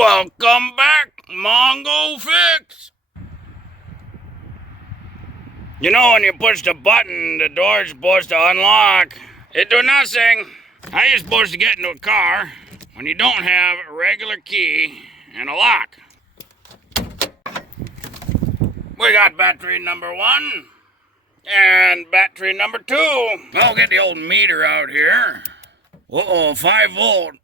Welcome back, Mongo Fix. You know when you push the button, the door's supposed to unlock. It do nothing. How you supposed to get into a car when you don't have a regular key and a lock? We got battery number 1 and battery number 2. I'll get the old meter out here. Uh-oh, 5 volt.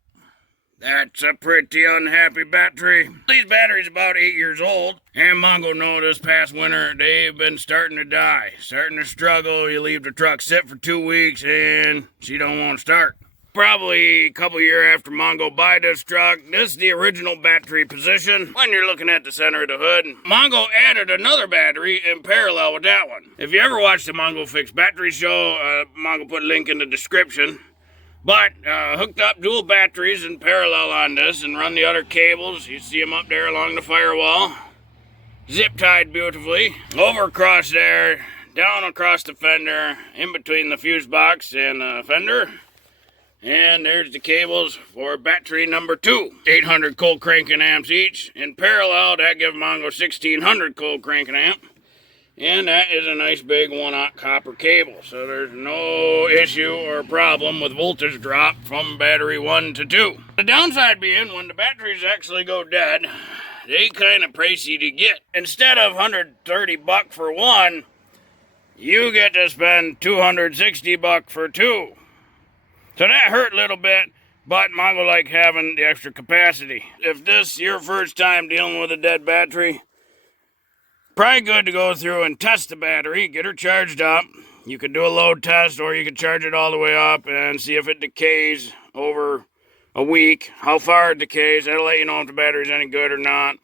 That's a pretty unhappy battery. These batteries about 8 years old. And Mongo know this past winter, they've been starting to die. Starting to struggle. You leave the truck sit for 2 weeks and she don't want to start. Probably a couple years after Mongo buy this truck, this is the original battery position when you're looking at the center of the hood. Mongo added another battery in parallel with that one. If you ever watched the Mongo Fix battery show, Mongo put a link in the description. But hooked up dual batteries in parallel on this and run the other cables. You see them up there along the firewall. Zip tied beautifully. Over across there, down across the fender, in between the fuse box and the fender. And there's the cables for battery number 2. 800 cold cranking amps each. In parallel, that gives Mongo 1600 cold cranking amp. And that is a nice big 1/aught copper cable. So there's no issue or problem with voltage drop from battery 1 to 2. The downside being when the batteries actually go dead, they kind of pricey to get. Instead of $130 for one, you get to spend $260 for 2. So that hurt a little bit, but Mongo like having the extra capacity. If this is your first time dealing with a dead battery, probably good to go through and test the battery, get her charged up. You could do a load test or you could charge it all the way up and see if it decays over a week, how far it decays. That'll let you know if the battery's any good or not.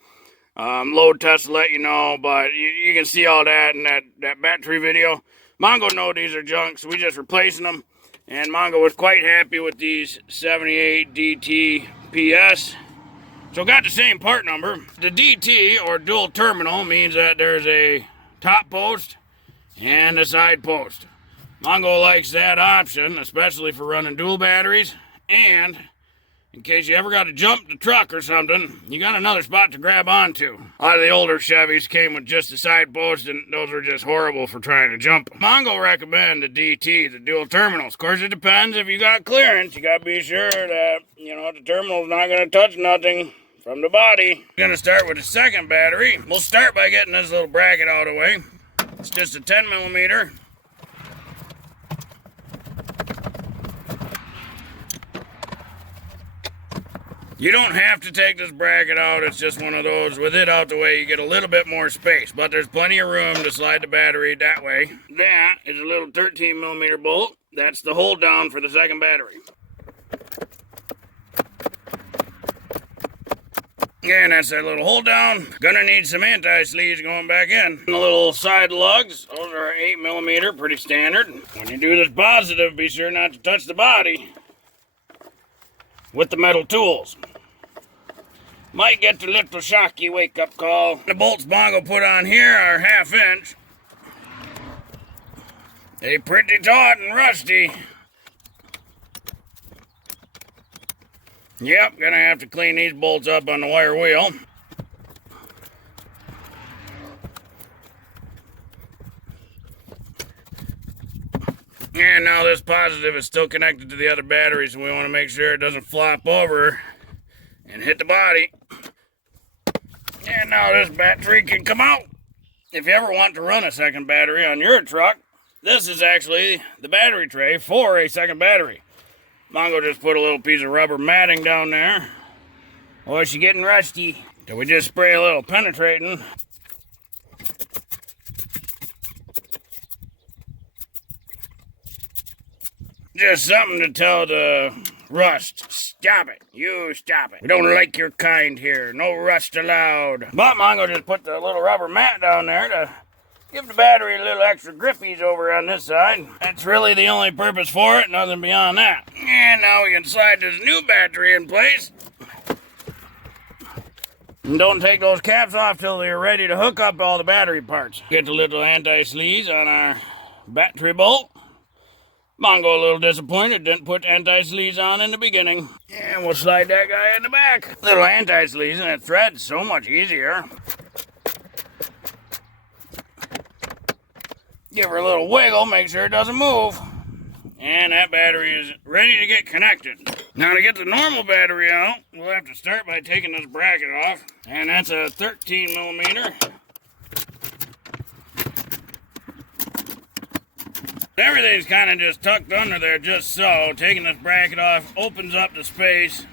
Load test will let you know, but you can see all that in that battery video. Mongo know these are junk, so we just replacing them. And Mongo was quite happy with these 78 DT PS. So got the same part number. The DT, or dual terminal, means that there's a top post and a side post. Mongo likes that option, especially for running dual batteries. And in case you ever got to jump the truck or something, you got another spot to grab onto. A lot of the older Chevys came with just the side post, and those were just horrible for trying to jump them. Mongo recommend the DT, the dual terminals. Of course, it depends if you got clearance. You got to be sure that, the terminal's not going to touch nothing from the body. We're gonna start with the second battery. We'll start by getting this little bracket out of the way. It's just a 10 millimeter. You don't have to take this bracket out. It's just one of those. With it out the way, you get a little bit more space, but there's plenty of room to slide the battery that way. That is a little 13 millimeter bolt. That's the hold down for the second battery. And that's that little hold down. Gonna need some anti-sleeves going back in. The little side lugs, those are 8 millimeter, pretty standard. When you do this positive, be sure not to touch the body with the metal tools. Might get the little shocky wake-up call. The bolts Mongo put on here are 1/2 inch. They pretty taut and rusty. Yep, gonna have to clean these bolts up on the wire wheel. And now this positive is still connected to the other battery, so we want to make sure it doesn't flop over and hit the body. And now this battery can come out. If you ever want to run a second battery on your truck, this is actually the battery tray for a second battery. Mongo just put a little piece of rubber matting down there. Oh, she's getting rusty. So we just spray a little penetrating. Just something to tell the rust, stop it. You stop it. We don't like your kind here. No rust allowed. But Mongo just put the little rubber mat down there to give the battery a little extra grippies over on this side. That's really the only purpose for it, nothing beyond that. And now we can slide this new battery in place. And don't take those caps off till they're ready to hook up all the battery parts. Get the little anti-sleeves on our battery bolt. Mongo a little disappointed, didn't put anti-sleaze on in the beginning. And we'll slide that guy in the back. Little anti-sleaze and it threads so much easier. Give her a little wiggle, make sure it doesn't move. And that battery is ready to get connected. Now to get the normal battery out, we'll have to start by taking this bracket off. And that's a 13 millimeter. Everything's kind of just tucked under there just so. Taking this bracket off opens up the space.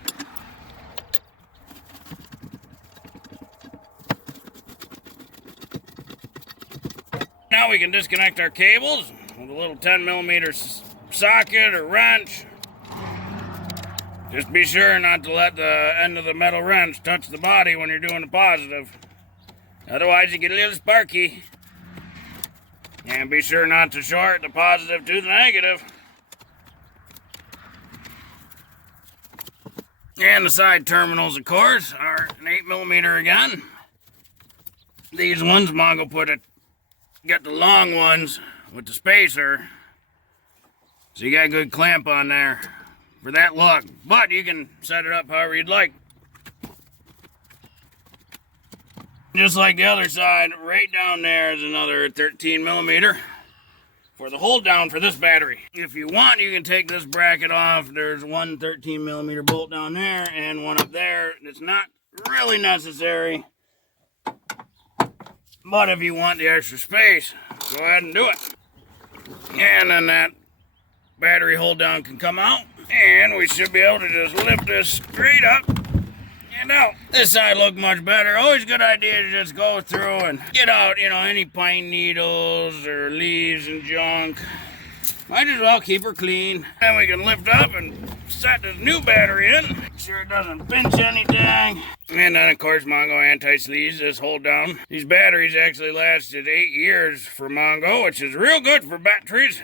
Now we can disconnect our cables with a little 10 millimeter socket or wrench. Just be sure not to let the end of the metal wrench touch the body when you're doing the positive. Otherwise you get a little sparky. And be sure not to short the positive to the negative. And the side terminals, of course, are an 8 millimeter again. These ones, Mongo got the long ones with the spacer. So you got a good clamp on there for that look. But you can set it up however you'd like. Just like the other side, right down there is another 13 millimeter for the hold down for this battery. If you want, you can take this bracket off. There's one 13 millimeter bolt down there and one up there. It's not really necessary, but if you want the extra space, go ahead and do it. And then that battery hold down can come out, and we should be able to just lift this straight up. And out. This side looked much better. Always a good idea to just go through and get out, any pine needles or leaves and junk. Might as well keep her clean. Then we can lift up and set this new battery in. Make sure it doesn't pinch anything. And then, of course, Mongo anti-sleaze this hold down. These batteries actually lasted 8 years for Mongo, which is real good for batteries.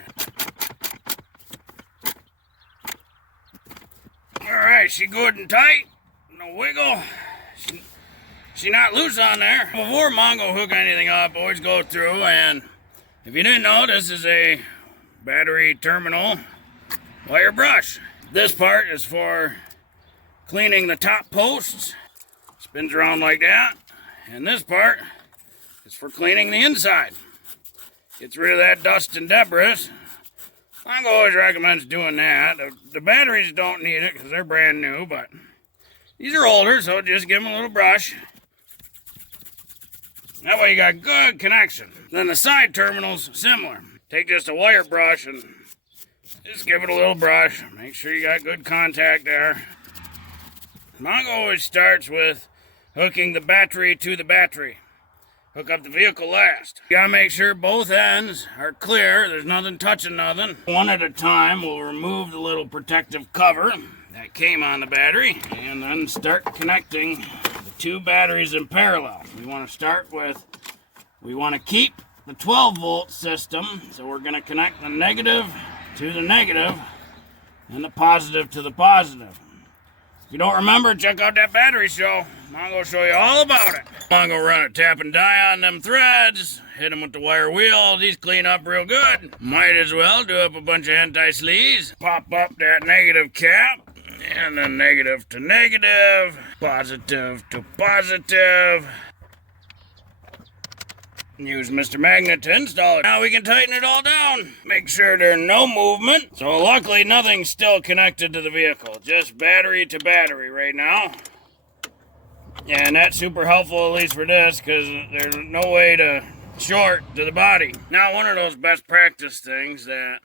Alright, she good and tight. No wiggle. She not loose on there. Before Mongo hook anything up, always go through, and if you didn't know, this is a battery terminal wire brush. This part is for cleaning the top posts. Spins around like that. And this part is for cleaning the inside. Gets rid of that dust and debris. Mongo always recommends doing that. The batteries don't need it because they're brand new, but these are older, so just give them a little brush. That way you got good connection. Then the side terminals, similar. Take just a wire brush and just give it a little brush. Make sure you got good contact there. Mongo always starts with hooking the battery to the battery. Hook up the vehicle last. You gotta make sure both ends are clear. There's nothing touching nothing. One at a time, we'll remove the little protective cover that came on the battery, and then start connecting the two batteries in parallel. We want to keep the 12 volt system, so we're going to connect the negative to the negative and the positive to the positive. If you don't remember, check out that battery show. Mongo will show you all about it. Mongo run a tap and die on them threads, hit them with the wire wheel. These clean up real good. Might as well do up a bunch of anti-sleaze. Pop up that negative cap. And then negative to negative, positive to positive. Use Mr. Magnet to install it. Now we can tighten it all down. Make sure there's no movement. So luckily nothing's still connected to the vehicle. Just battery to battery right now. And that's super helpful, at least for this, because there's no way to short to the body. Now one of those best practice things that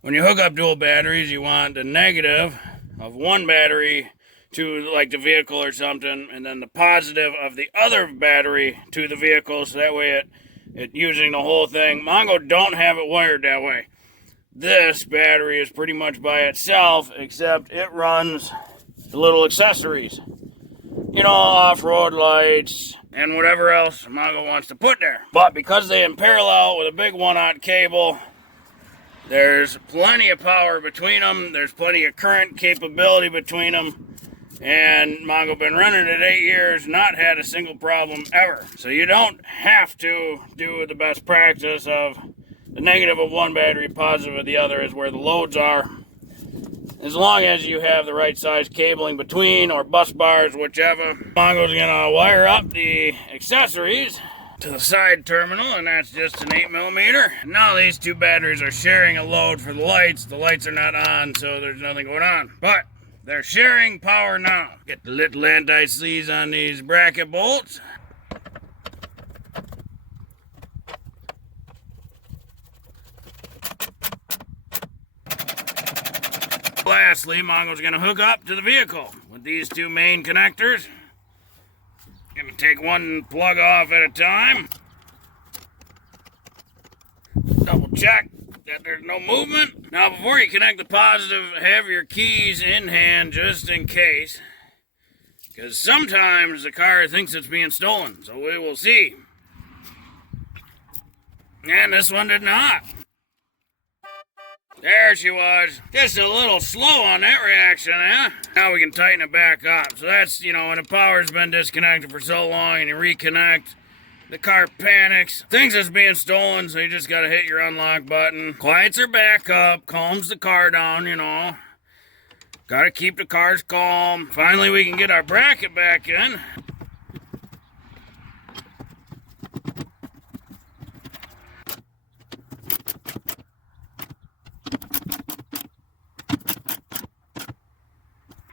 when you hook up dual batteries, you want the negative of one battery to like the vehicle or something, and then the positive of the other battery to the vehicle, so that way it using the whole thing. Mongo don't have it wired that way. This battery is pretty much by itself, except it runs the little accessories. Off-road lights and whatever else Mongo wants to put there. But because they in parallel with a big 1/0 cable, there's plenty of power between them. There's plenty of current capability between them. And Mongo been running it 8 years, not had a single problem ever. So you don't have to do the best practice of The negative of one battery, positive of the other is where the loads are. As long as you have the right size cabling between, or bus bars, whichever. Mongo's gonna wire up the accessories to the side terminal, and that's just an 8mm. Now these two batteries are sharing a load for the lights. The lights are not on, so there's nothing going on. But they're sharing power now. Get the little anti-seize on these bracket bolts. Lastly, Mongo's going to hook up to the vehicle with these two main connectors. Going to take one plug off at a time. Double check that there's no movement. Now, before you connect the positive, have your keys in hand just in case. Because sometimes the car thinks it's being stolen, so we will see. And this one did not. There she was. Just a little slow on that reaction, huh? Now we can tighten it back up. So that's, when the power's been disconnected for so long and you reconnect, the car panics, thinks it's being stolen, so you just gotta hit your unlock button. Quiets her back up, calms the car down, Gotta keep the cars calm. Finally, we can get our bracket back in.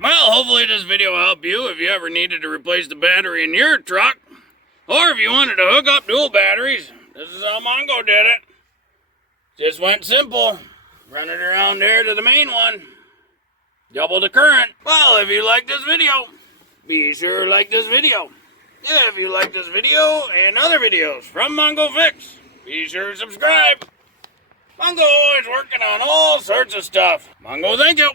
Well, hopefully this video will help you if you ever needed to replace the battery in your truck. Or if you wanted to hook up dual batteries. This is how Mongo did it. Just went simple. Run it around there to the main one. Double the current. Well, if you like this video, be sure to like this video. If you like this video and other videos from Mongo Fix, be sure to subscribe. Mongo always working on all sorts of stuff. Mongo, thank you.